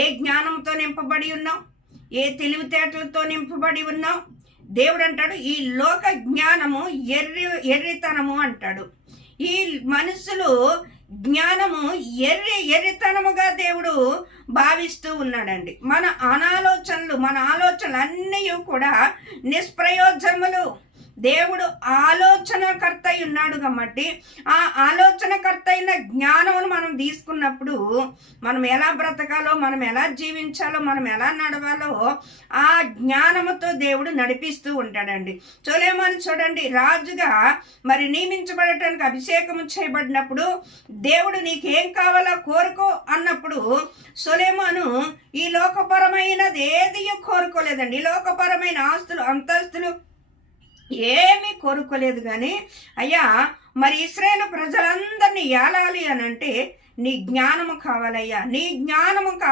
ఏ జ్ఞానంతో నింపబడి ఉన్నావు? ఏ తెలివితేటలతో నింపబడి ఉన్నావు? దేవుడు అంటాడు ఈ లోక జ్ఞానము ఎర్రితనము అంటాడు. ఈ మనుషులు జ్ఞానము ఎర్రితనముగా దేవుడు భావిస్తూ ఉన్నాడండి. మన ఆలోచనలు అన్నీ కూడా నిష్ప్రయోజనములు. దేవుడు ఆలోచనకర్త అయి ఉన్నాడు కాబట్టి ఆ ఆలోచనకర్త అయిన జ్ఞానమును మనం తీసుకున్నప్పుడు మనం ఎలా బ్రతకాలో, మనం ఎలా జీవించాలో, మనం ఎలా నడవాలో ఆ జ్ఞానముతో దేవుడు నడిపిస్తూ ఉంటాడండి. సొలొమోను చూడండి, రాజుగా మరి నియమించబడటానికి అభిషేకం చేయబడినప్పుడు దేవుడు నీకేం కావాలో కోరుకో అన్నప్పుడు సొలొమోను ఈ లోకపరమైనది ఏది కోరుకోలేదండి. ఈ లోకపరమైన ఆస్తులు అంతస్తులు ఏమీ కోరుకోలేదు. కానీ అయ్యా మరి ఇశ్రాయేలు ప్రజలందరినీ ఏలాలి అని అంటే నీ జ్ఞానము కావాలయ్యా, నీ జ్ఞానము కావాలి.